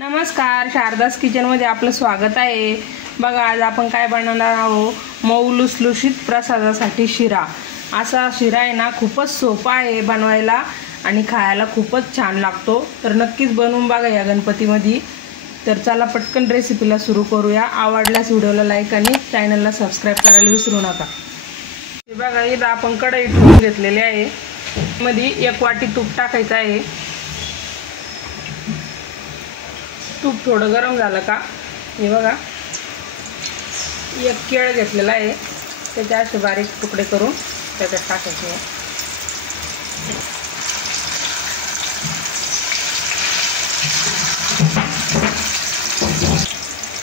नमस्कार, शारदास किचनमध्ये आपलं स्वागत आहे। बघा, आज आपण काय बनवणार आहोत, मऊ लुसलुशीत प्रसादासाठी शिरा। असा शिरा आहे ना, खूपच सोपा आहे बनवायला आणि खायला खूपच छान लागतो। तर नक्कीच बनवून बघा या गणपतीमध्ये। तर चला पटकन रेसिपीला सुरू करूया। आवडल्यास व्हिडिओला लाईक आणि चॅनलला सबस्क्राइब करायला विसरू नका। हे बघा, इथं आपण कढई ठेवून घेतलेली आहे। मध्ये 1 वाटी तूप टाकायचं आहे। तूप थोडं गरम झालं का, हे बघा 1 केळ घेतलेला आहे, त्याचे असे बारीक तुकडे करून त्याच्यात टाकायचे।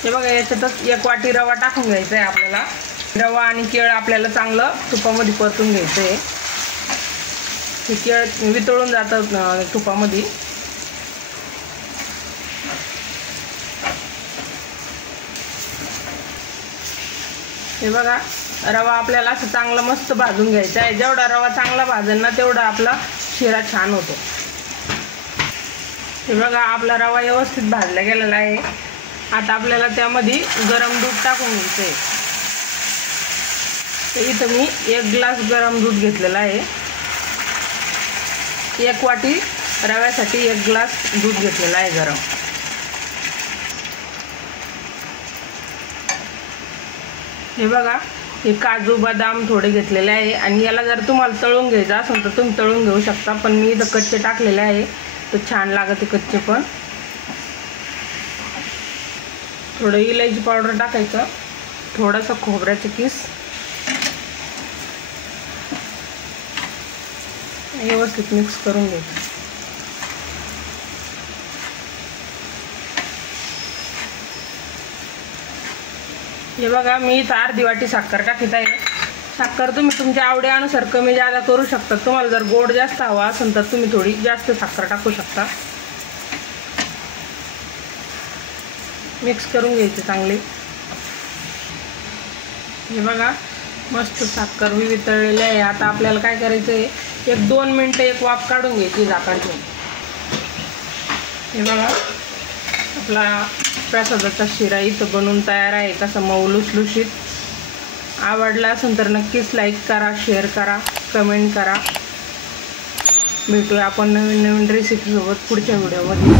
हे बघा, याच्यातच 1 वाटी रवा टाकून घ्यायचा आहे आपल्याला। रवा आणि केळ आपल्याला चांगलं तुपामध्ये परतून घ्यायचं आहे। हे केळ वितळून जातात तुपामध्ये। हे बघा, रवा आपल्याला असं चांगला मस्त भाजून घ्यायचा आहे। जेवढा रवा चांगला भाजेल ना, तेवढा आपला शिरा छान होतो। हे बघा, आपला रवा व्यवस्थित भाजला गेलेला आहे। आता आपल्याला त्यामध्ये गरम दूध टाकून घ्यायचं आहे। इथं मी 1 ग्लास गरम दूध घेतलेला आहे। 1 वाटी रव्यासाठी 1 ग्लास दूध घेतलेला आहे गरम। हे बघा, हे काजू बदाम थोडे घेतलेले आहे आणि याला जर तुम्हाला तळून घ्यायचं असेल तर तुम्ही तळून घेऊ शकता, पण मी इथं कच्चे टाकलेले आहे, तर छान लागते कच्चे पण। थोडं इलायची पावडर टाकायचं, थोडासा खोबऱ्याचा किस, व्यवस्थित मिक्स करून घ्यायचं। हे बघा, मी इथं अर्धी वाटी साखर टाकत आहे। साखर तुम्ही तुमच्या आवडीनुसार कमी जादा करू शकता। तुम्हाला जर गोड जास्त हवा असेल तर तुम्ही थोडी जास्त साखर टाकू शकता। मिक्स करून घ्यायचे चांगले। हे बघा, मस्त साखर वितळलेली आहे। आता आपल्याला काय करायचं आहे, 1-2 मिनिटं एक वाफ काढून घ्यायची झाकण ठेवून। हे बघा, आपला प्रसादाचा शिरा इथं बनवून तयार आहे। कसा मऊ लुसलुशीत। आवडला असेल तर नक्कीच लाईक करा, शेअर करा, कमेंट करा। भेटूया आपण नवीन रेसिपीसोबत पुढच्या व्हिडिओमध्ये।